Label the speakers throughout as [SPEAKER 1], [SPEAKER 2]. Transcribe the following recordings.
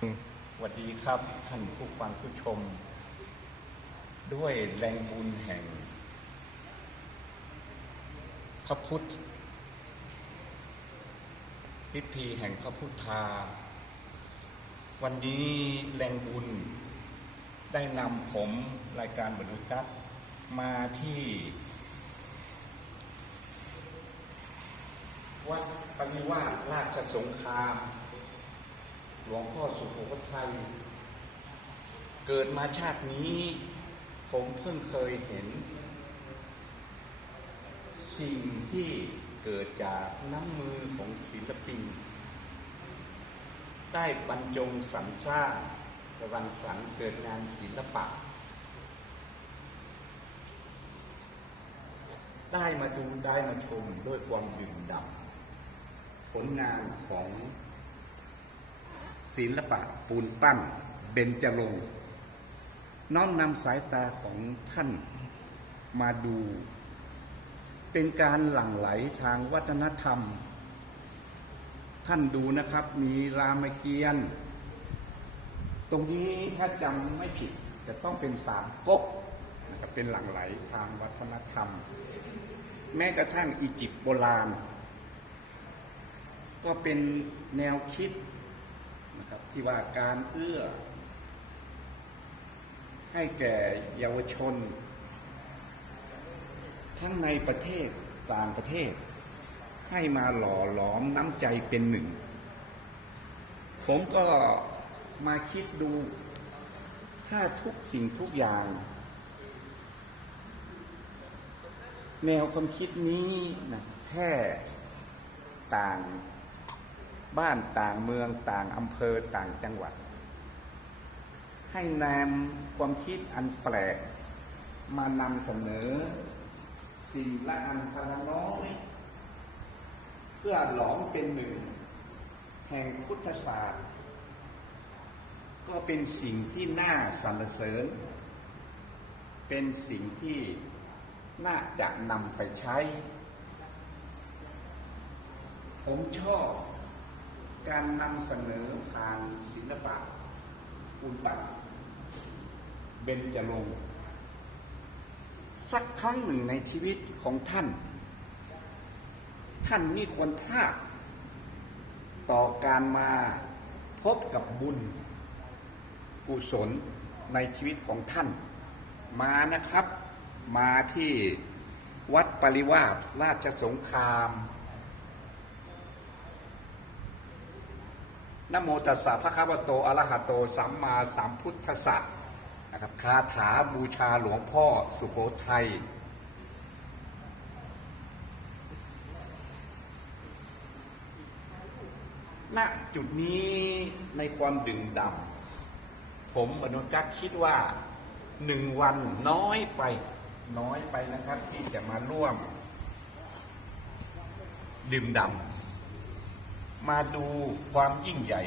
[SPEAKER 1] สวัสดีครับท่านผู้ฟังผู้ชม ด้วยแรงบุญแห่ง พระพุทธพิธีแห่งพระพุทธา วันนี้แรงบุญได้นำผมรายการบรรลุกัตมาที่ วัดปริวาสราชสงคราม หลวงพ่อสุโขทัยเกิดมาชาตินี้ ผมเพิ่งเคยเห็น สิ่งที่เกิดจากน้ำมือของศิลปิน ได้บรรจงสรรสร้างรังสรรค์เกิดงานศิลปะ ได้มาดูได้มาชมด้วยความดื่มดำผลงานของ ศิลปะปูนปั้นเบญจรงค์น้อมนำสายตาของท่านมาดู เป็นการหลั่งไหลทางวัฒนธรรม ท่านดูนะครับมีรามเกียรติ์ตรงนี้ถ้าจำไม่ผิดจะต้องเป็นสามก๊กนะครับเป็นหลั่งไหลทางวัฒนธรรม แม้กระทั่งอียิปต์โบราณ ก็เป็นแนวคิด นะครับที่ว่าการเอื้อ ให้แก่เยาวชน ทั้งในประเทศต่างประเทศ ให้มาหล่อหลอมน้ำใจเป็นหนึ่ง ผมก็มาคิดดู ถ้าทุกสิ่งทุกอย่าง แนวความคิดนี้นะแพร่ต่าง บ้านต่างเมืองต่างอำเภอต่างจังหวัด ให้นำความคิดอันแปลก มานำเสนอ สิ่งละอันพละน้อยเพื่อหลอมเป็นหนึ่ง แห่งพุทธศาสตร์ ก็เป็นสิ่งที่น่าสรรเสริญ เป็นสิ่งที่น่าจะนำไปใช้ ผมชอบ การนำเสนอผ่านศิลปะอุปัตเบญจรงค์สักครั้งหนึ่งในชีวิตของท่าน ท่านมีควรพลาดต่อการมาพบกับบุญกุศลในชีวิตของท่าน มานะครับ มาที่วัดปริวาสราชสงคราม นโมตัสสะภะคะวะโตอรหะโตสัมมาสัมพุทธัสสะนะครับคาถาบูชาหลวงพ่อสุโขทัยณจุดนี้ในความดึงดำผมอนุจักคิดว่าหนึ่งวันน้อยไปน้อยไปนะครับ ที่จะมาร่วม ดื่มด่ำ มาดูความยิ่งใหญ่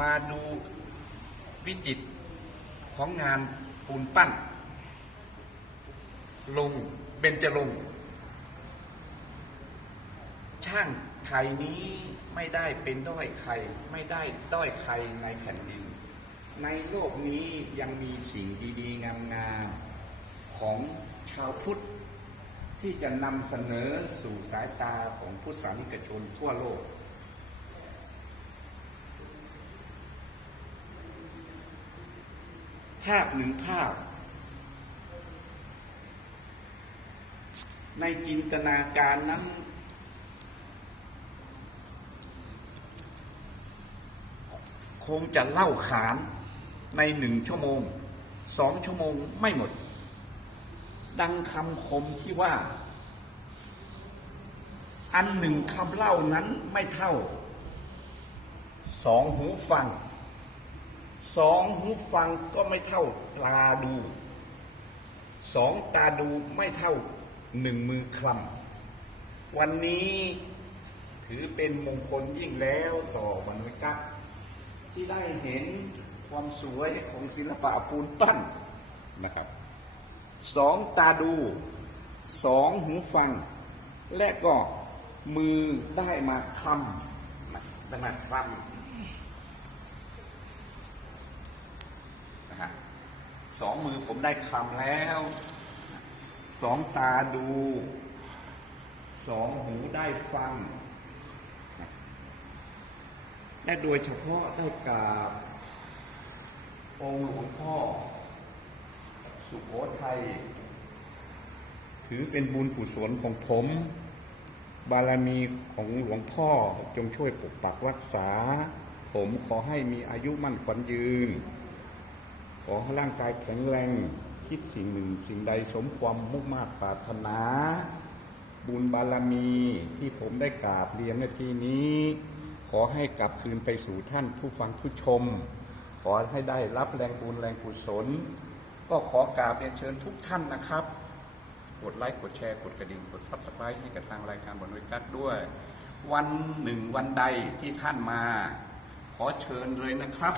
[SPEAKER 1] มาดูวิจิตของงานปูนปั้น ลงเบญจรงช่างไทยนี้ไม่ได้เป็นด้อยใคร ไม่ได้ด้อยใครในแผ่นดิน ในโลกนี้ยังมีสิ่งดีๆ งามๆของชาวพุทธที่จะนำเสนอสู่สายตาของพุทธศาสนิกชนทั่วโลก ภาพหนึ่งภาพ ในจินตนาการนั้น คงจะเล่าขานในหนึ่งชั่วโมงสองชั่วโมงไม่หมด ดังคำคมที่ว่า อันหนึ่งคำเล่านั้นไม่เท่า สองหูฟัง สองหูฟังก็ไม่เท่าตาดูสองตาดูไม่เท่าหนึ่งมือคลำวันนี้ถือเป็นมงคลยิ่งแล้วต่อบรรพกัปที่ได้เห็นความสวยของศิลปะปูนปั้นนะครับสองตาดูสองหูฟัง และก็มือได้มาคลำได้มาคลำ นะฮะสองมือผมได้คำแล้ว สองตาดู สองหูได้ฟัง และโดยเฉพาะได้กราบองค์หลวงพ่อ สุโขทัย ถือเป็นบุญกุศลของผม บารมีของหลวงพ่อจงช่วยปกปักรักษา ผมขอให้มีอายุมั่นขวัญยืน ขอให้ร่างกายแข็งแรง คิดสิ่งหนึ่งสิ่งใดสมความมุ่งมา่ปรารถนา บุญบารมีที่ผมได้กราบเรียนในที่นี้ ขอให้กลับคืนไปสู่ท่านผู้ฟังผู้ชม ขอให้ได้รับแรงบุญแรงกุศล ก็ขอกราบเรียนเชิญทุกท่านนะครับ กดไลค์กดแชร์กดกระดิ่งกด subscribe ให้กับทางรายการบนวิกัดด้วย วันหนึ่งวันใดที่ท่านมา ขอเชิญเลยนะครับ